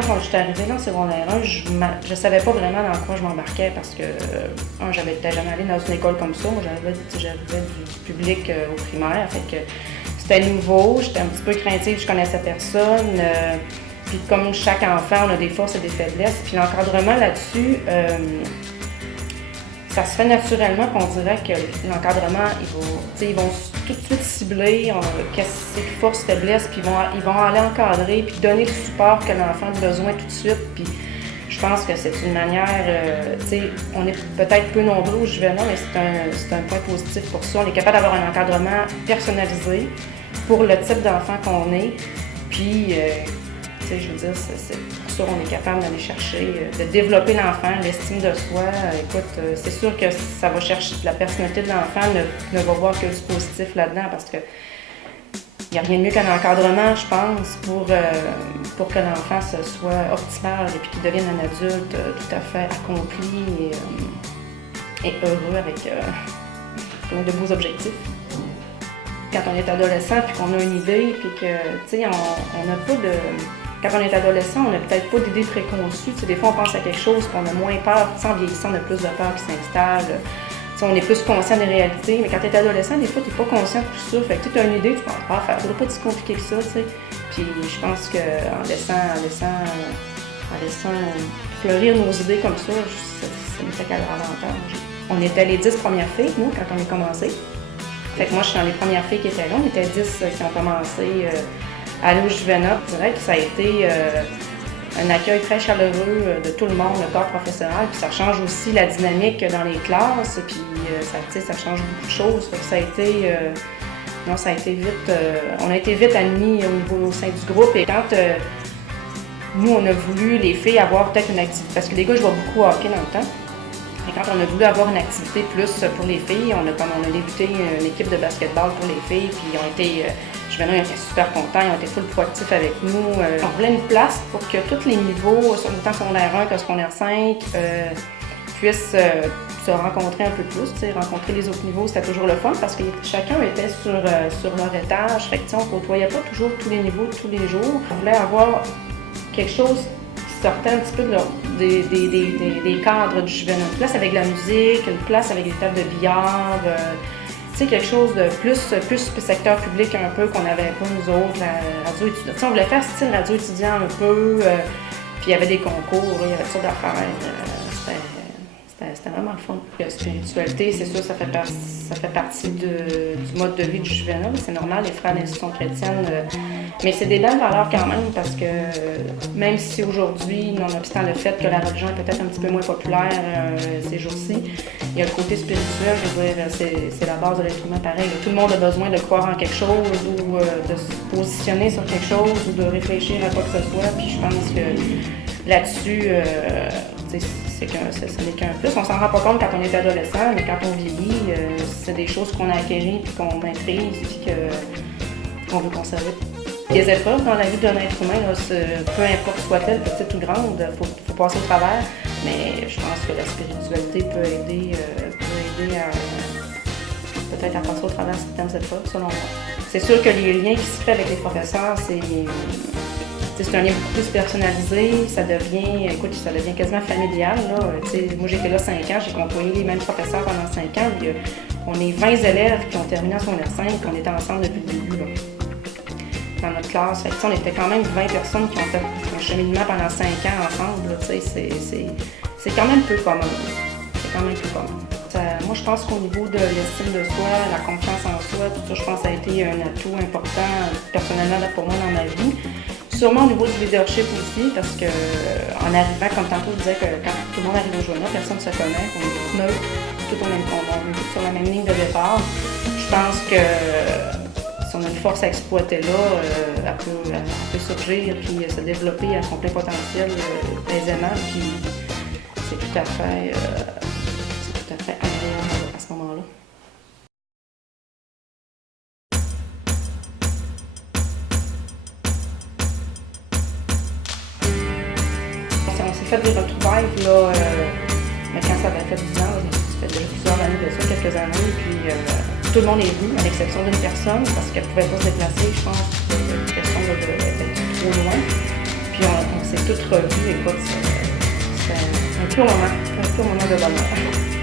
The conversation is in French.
quand je suis arrivée dans le secondaire 1, je savais pas vraiment dans quoi je m'embarquais parce que, j'avais peut-être jamais allé dans une école comme ça. Moi, j'avais du public au primaire, fait que c'était nouveau, j'étais un petit peu craintive, je connaissais personne. Puis comme chaque enfant, on a des forces et des faiblesses. Puis l'encadrement là-dessus, ça se fait naturellement qu'on dirait que l'encadrement, ils vont tout de suite cibler qu'est-ce que c'est force, faiblesse, puis ils vont aller encadrer, puis donner le support que l'enfant a besoin tout de suite. Puis je pense que c'est une manière, on est peut-être peu nombreux au Juvénat, mais c'est un point positif pour ça. On est capable d'avoir un encadrement personnalisé pour le type d'enfant qu'on est. Puis, je veux dire, c'est pour ça qu'on est capable d'aller chercher, de développer l'enfant, l'estime de soi. Écoute, c'est sûr que ça va chercher la personnalité de l'enfant, ne va voir que du positif là-dedans parce que il n'y a rien de mieux qu'un encadrement, je pense, pour que l'enfant soit optimal et puis qu'il devienne un adulte tout à fait accompli et heureux avec plein de beaux objectifs. Quand on est adolescent puis qu'on a une idée puis que, tu sais, on n'a pas de... Quand on est adolescent, on n'a peut-être pas d'idées préconçues. Des fois, on pense à quelque chose qu'on a moins peur. En vieillissant, on a plus de peur qui s'installe. On est plus conscient des réalités. Mais quand tu es adolescent, des fois, tu n'es pas conscient de tout ça. Fait que tu as une idée, tu penses pas faire. Ça ne doit pas si compliqué que ça. T'sais. Puis je pense qu'en laissant fleurir nos idées comme ça ne fait qu'à leur avantage. On était les 10 premières filles, nous, quand on a commencé. Fait que moi, je suis dans les premières filles qui étaient là. On était 10 qui ont commencé à aller au Juvénat. Je dirais que ça a été un accueil très chaleureux de tout le monde, le corps professoral. Puis ça change aussi la dynamique dans les classes. Puis ça change beaucoup de choses. Fait que ça a été vite... on a été vite admis au sein du groupe. Et quand nous, on a voulu, les filles, avoir peut-être une activité... Parce que les gars jouaient beaucoup au hockey dans le temps. Et quand on a voulu avoir une activité plus pour les filles, on a débuté une équipe de basketball pour les filles, puis ils ont été super contents, ils ont été full proactifs avec nous. On voulait une place pour que tous les niveaux, autant secondaire 1 que secondaire 5, puissent se rencontrer un peu plus, rencontrer les autres niveaux, c'était toujours le fun parce que chacun était sur leur étage, fait que on ne côtoyait pas toujours tous les niveaux tous les jours. On voulait avoir quelque chose qui sortait un petit peu des cadres du Juvénat. Une place avec de la musique, une place avec des tables de billard, quelque chose de plus secteur public un peu qu'on n'avait pas nous autres, la radio étudiante. On voulait faire style radio étudiant un peu, puis il y avait des concours, il y avait toutes sortes d'affaires. C'était vraiment le fun. La spiritualité, c'est sûr, ça fait partie du mode de vie du Juvénat. C'est normal, les frères d'institution chrétienne. Mais c'est des belles valeurs quand même parce que même si aujourd'hui, nonobstant le fait que la religion est peut-être un petit peu moins populaire ces jours-ci, il y a le côté spirituel, je veux dire, c'est la base de l'être humain pareil. Tout le monde a besoin de croire en quelque chose ou de se positionner sur quelque chose ou de réfléchir à quoi que ce soit. Puis je pense que là-dessus, ce n'est qu'un plus. On s'en rend pas compte quand on est adolescent, mais quand on vieillit, c'est des choses qu'on a acquéries puis qu'on maîtrise puis qu'on veut conserver. Les épreuves dans la vie d'un être humain, là, peu importe soit-elle, petite ou grande, faut passer au travers. Mais je pense que la spiritualité peut aider peut-être à passer au travers certaines épreuves, selon moi. C'est sûr que les liens qui se font avec les professeurs, c'est un lien beaucoup plus personnalisé, ça devient quasiment familial. Là. Moi, j'étais là 5 ans, j'ai côtoyé les mêmes professeurs pendant 5 ans. Puis, on est 20 élèves qui ont terminé en secondaire 5, on était ensemble depuis le début. Là. Dans notre classe. Fait que, on était quand même 20 personnes qui ont fait un cheminement pendant 5 ans ensemble. Là, c'est quand même peu commun. Moi, je pense qu'au niveau de l'estime de soi, la confiance en soi, tout ça, je pense que ça a été un atout important personnellement pour moi dans ma vie. Sûrement au niveau du leadership aussi, parce que en arrivant, comme tantôt, je disais que quand tout le monde arrive au Juvénat, personne ne se connaît, on est neutre, tout on est sur la même ligne de départ. Je pense que si on a une force à exploiter là, elle peut surgir puis se développer à son plein potentiel aisément, puis c'est tout à fait agréable à ce moment-là. On s'est fait des retrouvailles là, mais quand ça avait fait 10 ans, ça fait déjà plusieurs années de ça, quelques années, puis tout le monde est venu, à l'exception d'une personne, parce qu'elle ne pouvait pas se déplacer, je pense, que la question était trop loin. Puis on s'est tout revu. Écoute, c'est un pur moment de bonheur.